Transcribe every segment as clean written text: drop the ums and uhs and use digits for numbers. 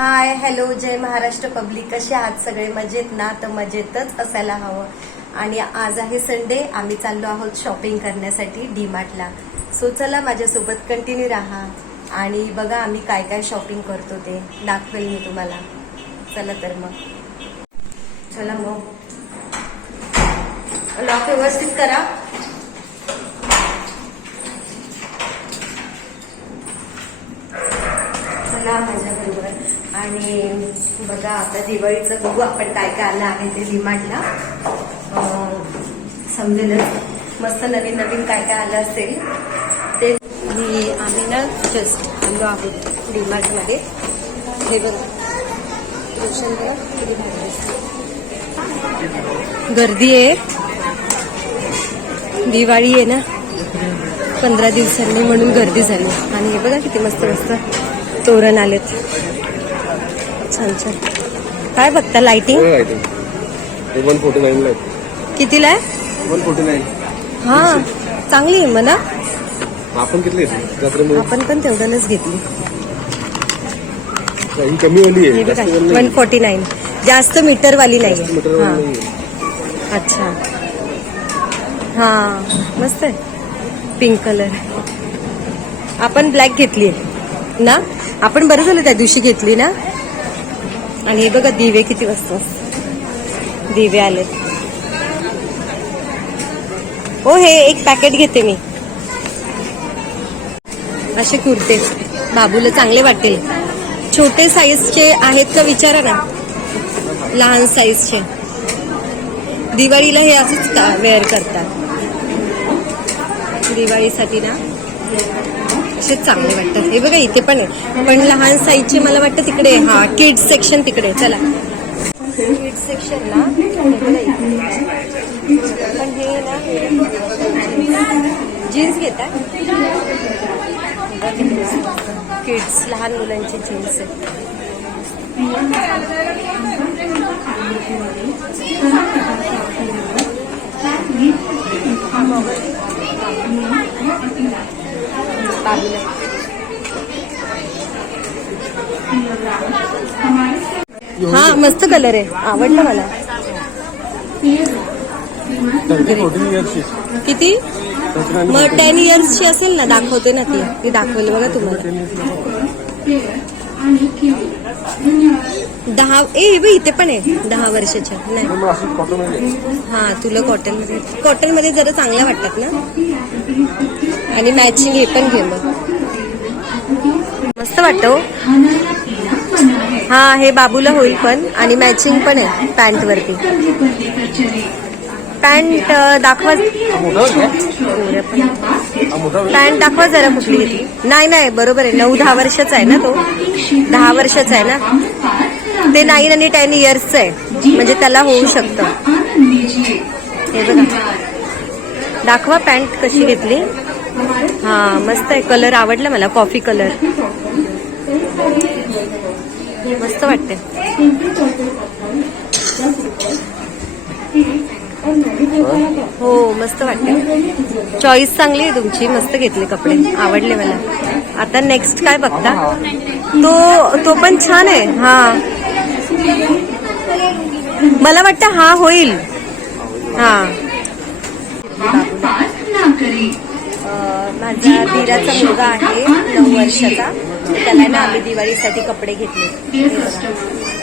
Hi hello जय Maharashtra public. कसे आहात सगळे? मजेत ना? तर मजेतच असायला हवं. आणि आज आहे संडे. आम्ही चाललो आहोत शॉपिंग करण्यासाठी डीमार्टला. सो चला माझ्यासोबत कंटिन्यू राहा आणि बघा आम्ही काय काय शॉपिंग करतो ते दाखवेल मी तुम्हाला. चला तर मग चला मग लॉक व्यवस्थित करा. माझ्या बरोबर. आणि बघा आता दिवाळीचं बघू आपण काय काय आलं आहे ते डीमार्टला. समजेलच मस्त नवीन नवीन काय काय आलं असेल ते. आम्ही ना जस्ट आलो आहोत डीमार्टमध्ये. हे बघा किती गर्दी आहे. दिवाळी आहे ना 15 दिवसांनी म्हणून गर्दी झाली. आणि हे बघा किती मस्त मस्त तोरण आलेत. छान छान. काय बघता? लाइटिंग 149 कितीला आहे? 149. हा चांगली आहे म्हणा. आपण किती घेतली? आपण पण तेवढ्यानच घेतली. ही कमी वाली आहे. 149. जास्त मीटरवाली नाही आहे. अच्छा हा मस्त आहे. Pink colour. आपण ब्लॅक घेतली ना. आपण बरं झालं त्या दिवशी घेतली ना. आणि हे बघा दिवे किती मस्त दिवे आले. हो हे एक पॅकेट घेते मी. असे कुर्ते बाबूला चांगले वाटेल. छोटे साईजचे आहेत का विचारा ना. लहान साईजचे दिवाळीला हे असंच वेअर करतात. दिवाळीसाठी ना असेच चांगले वाटतात. हे बघा इथे पण आहे पण लहान साईजचे मला वाटतं तिकडे. हा किड्स सेक्शन तिकडे. चला किड्स सेक्शन ना. पण हे ना जीन्स घेतात. किड्स लहान मुलांची जीन्स आहे. हा मस्त कलर आहे. आवडलं मला. किती? मग 10 इयर्सची असेल ना. दाखवते ना ती दाखवली बघा तुम्हाला. 10 इथे पण आहे 10 वर्षाच्या. नाही हा तुला कॉटन मध्ये जरा चांगल्या वाटतात ना. आणि मॅचिंग हे पण घे मग. मस्त वाटतं. हा हे बाबूला होईल पण. आणि मॅचिंग पण आहे पॅन्ट वरती. पॅन्ट दाखवा. पॅन्ट दाखवा जरा कुठली घेतली. नाही बरोबर आहे. 9-10 वर्षाचा आहे ना तो. 10 वर्षाचा आहे ना ते. 9 आणि 10 इयर्सचं आहे म्हणजे त्याला होऊ शकतं. हे बघा दाखवा पॅन्ट कशी घेतली. हा मस्त आहे. कलर आवडला मला. कॉफी कलर मस्त वाटते. हो मस्त वाटते. चॉईस चांगली आहे तुमची. मस्त घेतले कपडे. आवडले मला. आता नेक्स्ट काय बघता? तो पण छान आहे. हा मला वाटतं हा होईल. हा माझा दीराचा मुलगा आहे 9 वर्षाचा. त्याला ना आम्ही दिवाळीसाठी कपडे घेतले.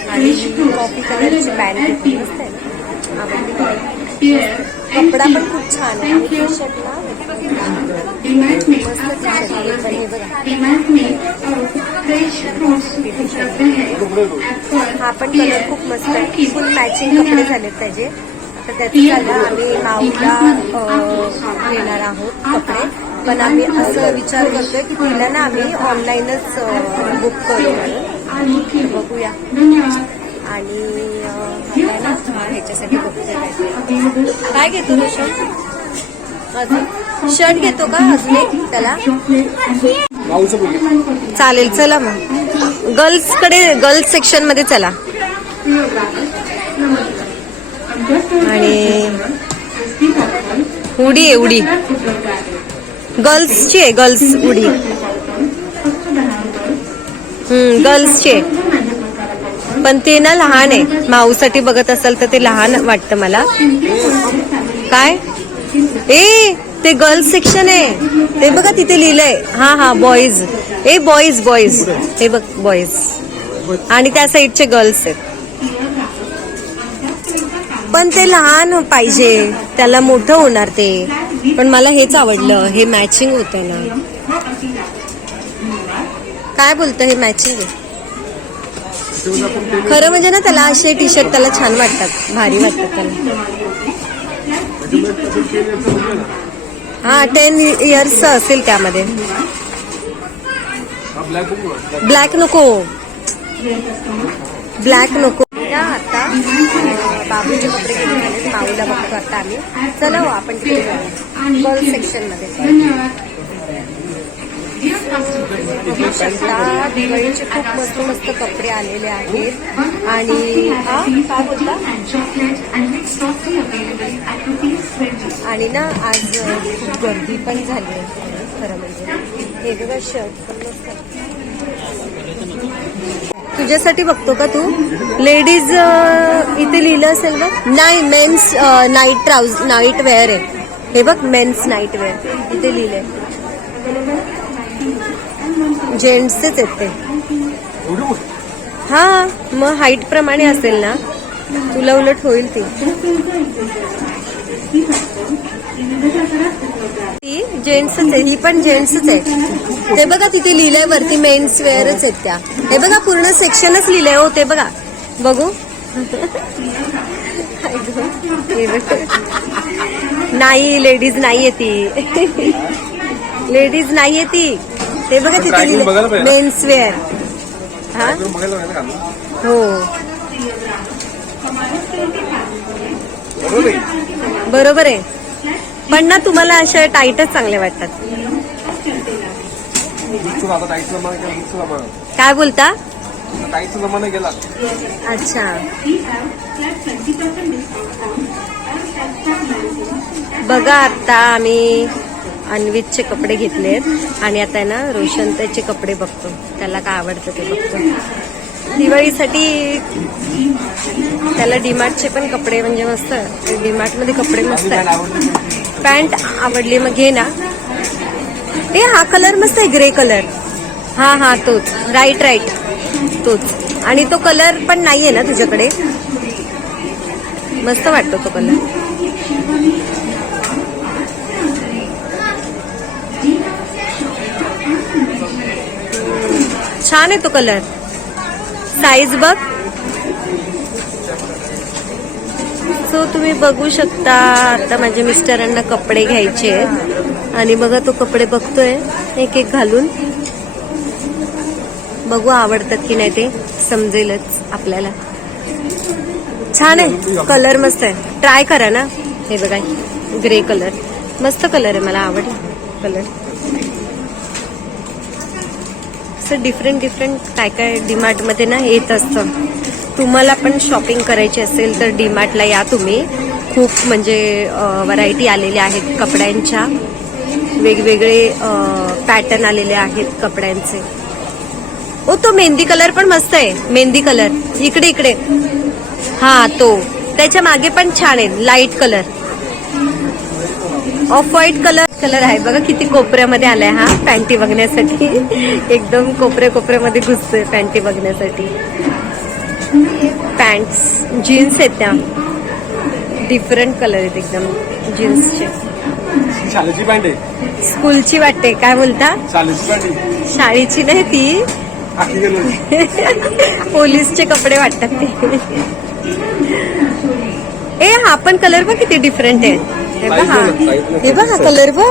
आणि कॉफी कलरची पॅन्ट घेतली. मस्त आहे ना. कपडा पण खूप छान आहे. आणि टी शर्ट ना मस्त टी शर्ट. हे बघा हा पण कलर खूप मस्त आहे. फुल मॅचिंग कपडे झालेत त्याचे. तर त्याचं झालं. आम्ही माऊला घेणार आहोत कपडे. पण आम्ही असं विचार करतोय की तिला ना आम्ही ऑनलाईनच बुक करू म्हणून. बघूया. आणि ह्याच्यासाठी बघतोय काय घेतो तो शर्ट. अजून शर्ट घेतो का अजून एक त्याला. चालेल चला मग गर्ल्स सेक्शन मध्ये चला. आणि उडी आहे उडी. गर्ल्सची आहे. गर्ल्स उडी गर्ल्सची आहे. पण ते ना लहान आहे. माऊसाठी बघत असेल तर ते लहान वाटतं मला. काय ए ते गर्ल्स सेक्शन आहे ते बघा तिथे लिहिलंय. हा बॉईज. बॉईज हे बघ बॉईज आणि त्या साईडचे गर्ल्स आहेत. पण ते लहान पाहिजे त्याला मोठं होणार ते. पण मला हेच आवडलं. हे मॅचिंग होतं ना. काय बोलतं हे मॅचिंग आहे. खरं म्हणजे ना त्याला असे टी शर्ट त्याला छान वाटतात. भारी वाटतात त्याला. हा 10 इयर्स असेल त्यामध्ये. ब्लॅक नको. आता बाबूचे कपडे घेऊन आले. माऊला बघतो आता आम्ही. चला हो आपण तिकडे गर्ल्स सेक्शन मध्ये. बघू शकता दिवाळीचे खूप मस्त मस्त कपडे आलेले आहेत. आणि काय बोलता. आणि ना आज खूप गर्दी पण झाली आहे खरं म्हणजे. हे बघा शर्ट पण मस्त. तुझ्यासाठी बघतो का तू. लेडीज इथे लिहिलं असेल बघ. नाही मेन्स नाईट वेअर आहे. हे बघ मेन्स नाईट वेअर इथे लिहिलंय. जेंट्सच आहेत ते. हा मग हाईट प्रमाणे असेल ना. तुला उलट होईल ती जेंट्सच आहे. ही पण जेंट्सच आहे. ते बघा तिथे लिहिलंय वरती मेन्स वेअरच आहेत त्या. हे बघा पूर्ण सेक्शनच लिहिलंय. हो ते बघा बघू. नाही लेडीज नाहीये ती. लेडीज नाहीये ती. ते बघा तिथे लिहिलंय मेन्स वेअर. हा हो बरोबर आहे. पण ना तुम्हाला अशा टाईटच चांगले वाटतात. काय बोलता. अच्छा बघा आता आम्ही अन्वितचे कपडे घेतलेत आणि आता ना रोशन त्याचे कपडे बघतो. त्याला काय आवडतं ते बघतो. दिवाळीसाठी त्याला डीमार्टचे पण कपडे म्हणजे मस्त. डीमार्ट मध्ये कपडे मस्त आहेत. पॅन्ट आवडली मग घे ना. हा कलर मस्त आहे. Grey colour. हा तोच. राईट तोच. आणि तो कलर पण नाहीये ना तुझ्याकडे. मस्त वाटतो तो कलर. छान आहे तो कलर. साईज बघ. सो तुम्ही बघू शकता आता माझ्या मिस्टरांना कपडे घ्यायचे आहेत. आणि बघा तो कपडे बघतोय एक एक घालून. बघू आवडतात की नाही ते समजेलच आपल्याला. छान आहे कलर मस्त आहे. ट्राय करा ना. हे बघा ग्रे कलर मस्त कलर आहे. मला आवडला कलर. असं डिफरंट काय डीमार्ट मध्ये ना येत असतं. तुम्हाला पण शॉपिंग करायची असेल तर डीमार्टला या तुम्ही. खूप म्हणजे व्हरायटी आलेल्या आहेत कपड्यांच्या. वेगवेगळे पॅटर्न आलेले आहेत कपड्यांचे. तो मेहंदी कलर पण मस्त आहे. मेहंदी कलर इकडे. हा तो त्याच्या मागे पण छान आहे. Light colour off white colour आहे. बघा किती कोपऱ्यामध्ये आलाय हा पॅन्टी बघण्यासाठी. एकदम कोपऱ्यामध्ये घुसतोय पॅन्टी बघण्यासाठी. पॅन्ट्स जीन्स आहेत त्या. डिफरंट कलर आहेत एकदम जीन्सचे. शाळेची पॅन्ट आहे. स्कूलची वाटते. काय बोलता. शाळेची नाही ती. पोलीसचे कपडे वाटतात ते. हा पण कलर बघ किती डिफरंट आहे. हे बघ हा कलर बघ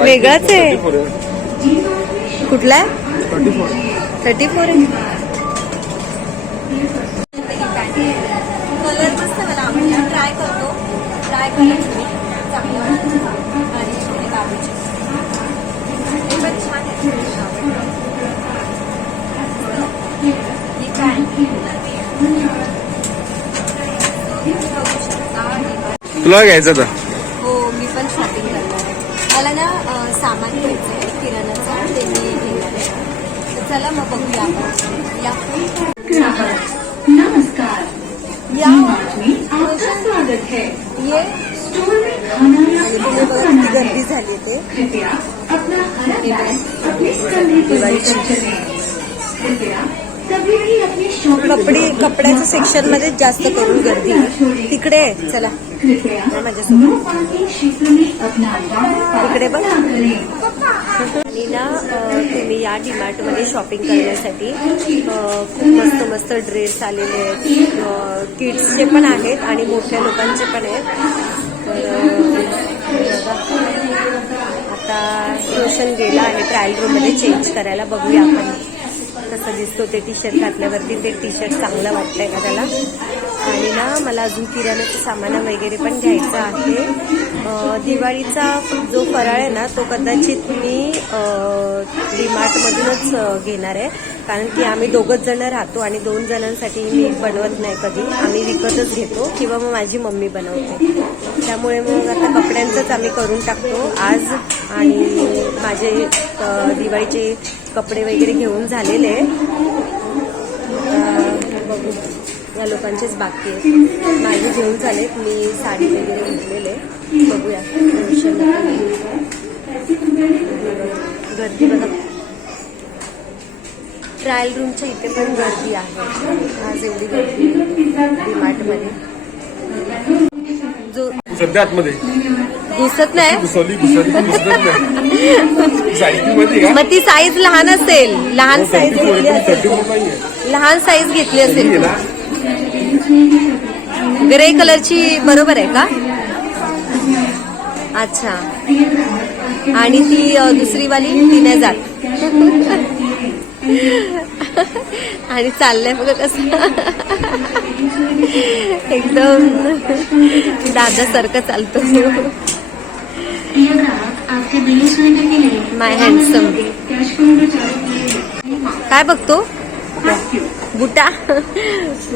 वेगळाच आहे. कुठला आहे. 34 आहे. कलर मस्त मला आवडला. ट्राय करा चांगलं आणि बाबूचे हे पण छान आहे. तुला घ्यायचं होतं. हो मी पण शॉपिंग करणार आहे. मला ना सामान घ्यायचं आहे किराणाचं. ते मी घेणार आहे. तर चला मग बघूया आपण. या नमस्कार। या डीमार्ट में आपका स्वागत है। ये स्टोर में खाना या आणि खाना बघा खाना किती है। गर्दी झाली ते कृपया अपना हरा बैग अपने कंधे पर लेकर चलें। कृपया कभी भी अपनी शॉपिंग कपड्याचं सेक्शन मध्ये जास्त करून गर्दी आहे. तिकडे आहे. चला कृपया माझ्यासोबत. नो पार्किंग क्षेत्र में अपना वाहन इकडे पार्क बघ. ना करें। आणि ना तुम्ही या डीमार्ट मध्ये शॉपिंग करण्यासाठी खूप मस्त मस्त ड्रेस आलेले आहेत. किड्सचे पण आहेत आणि मोठ्या लोकांचे पण आहेत. तर बघा, आता रोशन गेला आहे ट्रायल रूम मध्ये चेंज करायला. बघूया आपण कसं दिसतो ते टी शर्ट घातल्यावरती. ते टी शर्ट चांगलं वाटतंय का त्याला. आणि ना मला अजून किराण्याचं सामान वगैरे पण घ्यायचं आहे. दिवाळीचा जो फराळ आहे ना तो कदाचित मी डीमार्टमधूनच घेणार आहे. कारण की आम्ही दोघंच जण राहतो आणि 2 जणांसाठी मी बनवत नाही कधी. आम्ही विकतच घेतो किंवा मग माझी मम्मी बनवते. त्यामुळे मग आता कपड्यांचंच आम्ही करून टाकतो आज. आणि माझे दिवाळीचे कपडे वगैरे घेऊन झालेले आहे. बघू या लोकांचेच बाकी आहेत. माझे घेऊन झालेत. मी साडी वगैरे घेतलेले. बघूया गर्दी बघा. ट्रायल रूमच्या इथे पण गर्दी आहे आज. एवढी गर्दी डीमार्टमध्ये जो सध्या आतमध्ये दिसत नाही. घुसवली दिसत नाही. साईज मध्ये का? मग ती साईज लहान असेल. लहान साईज घेतली असेल. 34 नाहीये. लहान साईज घेतली असेल. हे ना, ग्रे कलरची बरोबर आहे का? अच्छा. आणि ती दुसरी वाली ती नाही जात. आणि चाललंय बघा कसं एकदम दादासारखं चालतो. My handsome. काय बघतो? बुटा.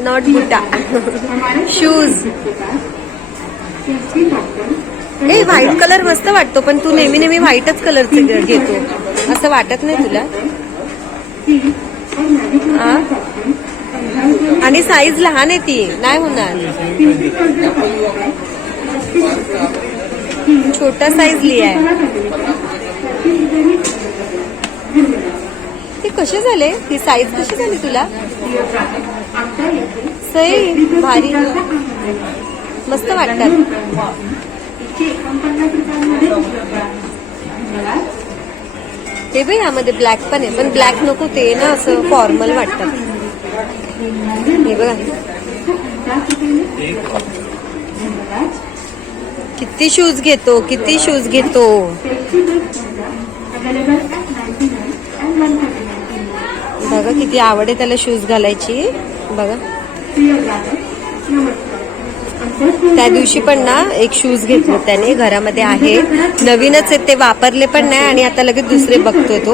नॉट बुटा. शूज. ए व्हाईट कलर मस्त वाटतो. पण तू नेहमी नेहमी व्हाईटच कलरचे घेतो. असं वाटत नाही तुला? आणि साईज लहान आहे ती. नाही होणार. छोटा साईज लिहाय. ते कसे झाले? ती साईज कशी झाली तुला? सही भारी मस्त वाटतात. हे बघ यामध्ये ब्लॅक पण आहे. पण ब्लॅक नको. ते ना असं फॉर्मल वाटतात. हे बघा किती शूज घेतो. किती शूज घेतो. बघा किती आवड आहे त्याला शूज घालायची. बघा त्या दिवशी पण ना एक शूज घेतले त्याने. घरामध्ये आहे नवीनच आहे ते. वापरले पण नाही आणि आता लगेच दुसरे बघतोय तो.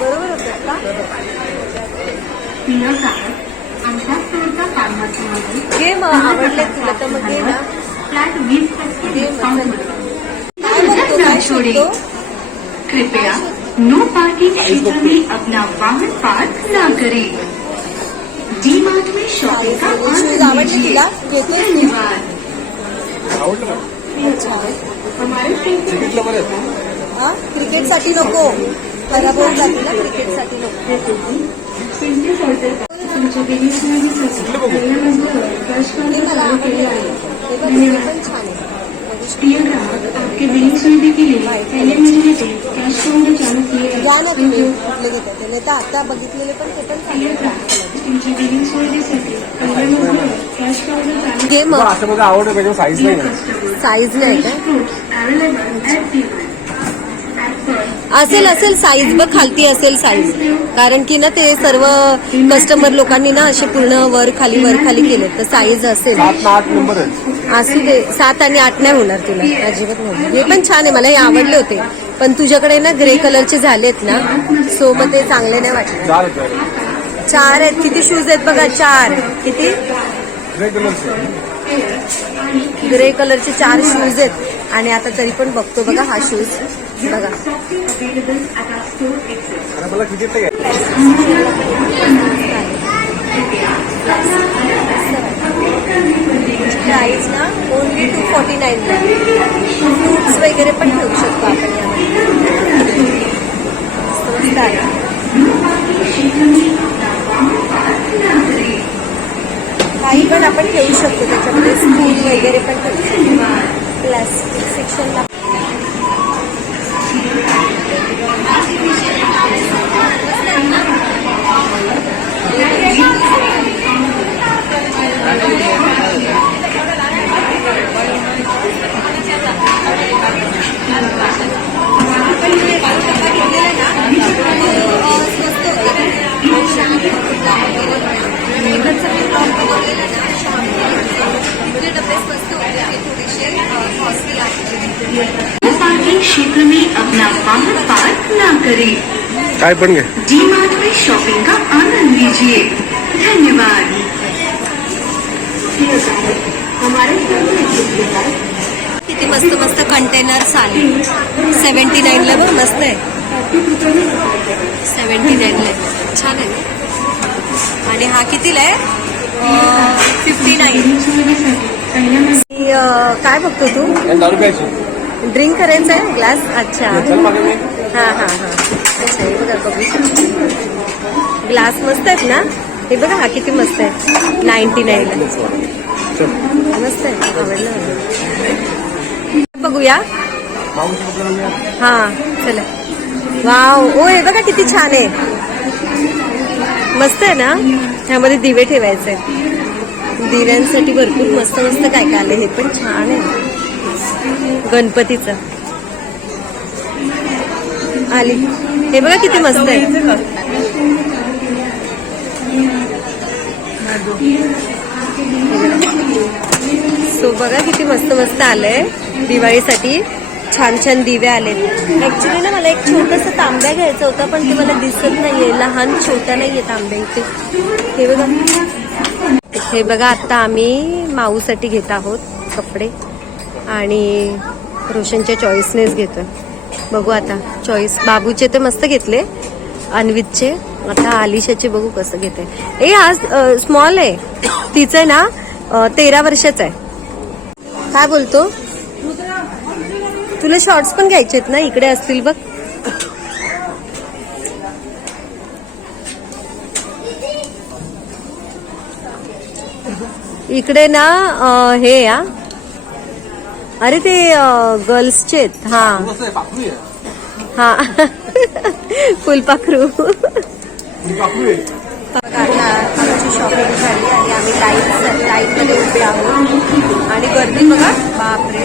बरोबर होतं का? घे मग. आवडले तुला तर मग घे ना. घे मग. काय बघतो? काय शोधतो? कृपया नो पार्किंग क्षेत्र में अपना वाहन पार्क न करें। डीमार्ट में शॉपिंग का शूज आनंद आवडले लीजिए। तुला? घेतोय तू? धन्यवाद। आवडलं का? क्रिकेटला बरं आहे. हा क्रिकेटसाठी नको. खराब होऊन जाते ना. क्रिकेटसाठी नको. कुठलं बघू? हे मला आवडले आहे. हे बघ हे पण छान आहे. आपके बिलिंग सुविधा के लिए पहले महीने से कैश काउंटर चालू किए गए। घ्या ना तुम्ही कुठले घेता ते. नाही तर आता बघितलेले पण ते पण चांगले. तुमच्या बिलिंग सुविधेसाठी पहिल्या मजल्यावर कॅश काउंटर चालू घे मग मग. असं मला आवडतं त्याच्यावर साईज नाही आहे. साईज नाही का? Available at table. असेल असेल साईज बघ. खालती असेल साईज. कारण की ना ते सर्व कस्टमर लोकांनी ना असे पूर्ण वर खाली केले. तर साईज असेल. 7 ना 8 नंबर आहे. असू दे. 7 आणि 8 नाही होणार तुला. अजिबात नाही. हे पण छान आहे. मला हे आवडले होते. पण तुझ्याकडे ना ग्रे कलरचे झालेत ना. सो मग ते चांगले नाही वाटले. 4 आहेत. 4 आहेत. किती शूज आहेत बघा. 4 किती? ग्रे कलरचे. ग्रे कलरचे 4 शूज आहेत आणि आता तरी पण बघतो बघा हा शूज बघा. मला किती ते प्राइस ना ओनली 249 फ्रूट्स वगैरे पण ठेवू शकतो आपण यामध्ये. मस्त आहे. काही पण आपण ठेवू शकतो त्याच्यामध्ये स्पून वगैरे पण ठेवू शकतो. प्लास्टिक सेक्शनला पार्किंग क्षेत्र में अपना वाहन पार्क न करें. काय पण घे. डी मार्ट में शॉपिंग का आनंद लीजिए. धन्यवाद. किती मस्त मस्त कंटेनर्स आले. 79ला बघ मस्त आहे. 79ला छान आहे ना. आणि हा कितीला आहे 59. काय बघतो तू 10 रुपयाची ड्रिंक करायचं आहे ग्लास. अच्छा चल मागे मी. हा हा हा. अच्छा हे बघा बघू ग्लास मस्त आहेत ना. हे बघा हा किती मस्त आहे 99ला. मस्त आहे आवडलं. बघूया हा चला. वाव ओ हे बघा किती छान आहे. मस्त आहे ना. ह्यामध्ये दिवे ठेवायचे. दिव्यांसाठी भरपूर मस्त मस्त काय काय आलं. हे पण छान आहे. गणपतीचं आली. हे बघा किती मस्त आहे. सो बघा किती मस्त मस्त आलंय दिवाळीसाठी. छान छान दिवे आले. ऍक्च्युली ना मला एक छोटस तांब्या घ्यायचा होता पण ते मला दिसत नाहीये. लहान छोटा नाहीये तांब्या इथे. हे बघा हे बघा आता आम्ही माऊसाठी घेत आहोत कपडे आणि रोशनच्या चॉईसनेच घेतोय. बघू आता चॉईस. बाबूचे ते मस्त घेतले अन्वितचे. आता आलिशाचे बघू कसं घेते. ए आज स्मॉल आहे. तिचं ना 13 वर्षाचं आहे. काय बोलतो. तुला शॉर्ट्स पण घ्यायचे आहेत ना. इकडे असतील बघ. इकडे ना हे या अरे ते गर्ल्सचे आहेत. हा हा फुलपाखरू. आता आमची शॉपिंग झाली आणि आम्ही लाईनमध्ये उभे आहोत आणि गर्दी बघा. बापरे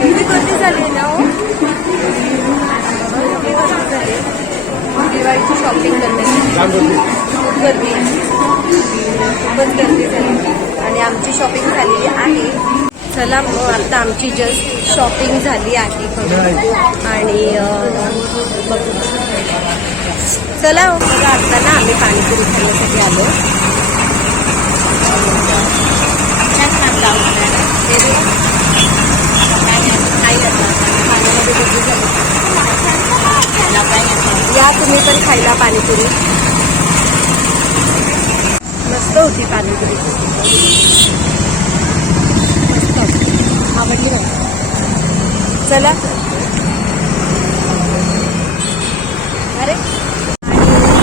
एवढी गर्दी झाली ना. हो एवढी गर्दी झाली दिवाळीची शॉपिंग करण्यासाठी. खूप गर्दी खूपच गर्दी झाली आणि आमची शॉपिंग झालेली आहे. चला मग आता आमची जस्ट शॉपिंग झाली आहे आणि बघू. चला आता ना आम्ही पाणीपुरी खाण्यासाठी आलो. या तुम्ही पण खायला पाणीपुरी. मस्त होती पाणीपुरी. आवडली नाही. चला अरे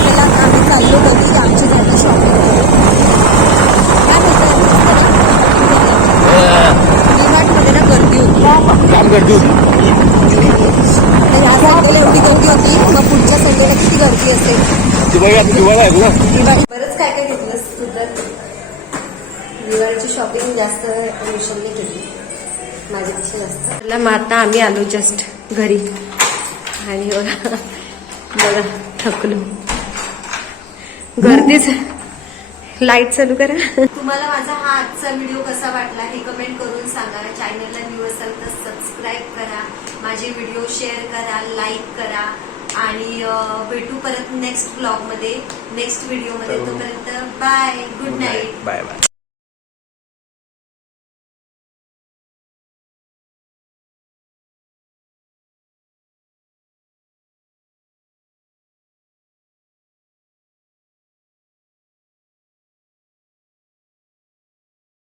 चला आम्ही चाललो बघू की आमची झाली शॉपिंग. काय डीमार्टमध्ये ना गर्दी होती. काम गर्दी होती. तर ह्या संडेला एवढी गर्दी होती. मग पुढच्या संडेला किती गर्दी असेल. दिवाळी आहे ना. बरंच काय काय घेतलंस तू तर. दिवाळीची शॉपिंग जास्त रोशनने केली माझ्यापेक्षा जास्त. मग आता आम्ही आलो जस्ट घरी आणि बघा थकलो. गर्दीच. लाईट चालू करा. तुम्हाला माझा हा आजचा व्हिडिओ कसा वाटला हे कमेंट करून सांगा. चॅनलला न्यू असाल तर सबस्क्राईब करा. माझे व्हिडिओ शेअर करा, लाईक करा आणि भेटू परत नेक्स्ट ब्लॉग मध्ये, नेक्स्ट व्हिडिओ मध्ये. तोपर्यंत bye, good night. Bye bye.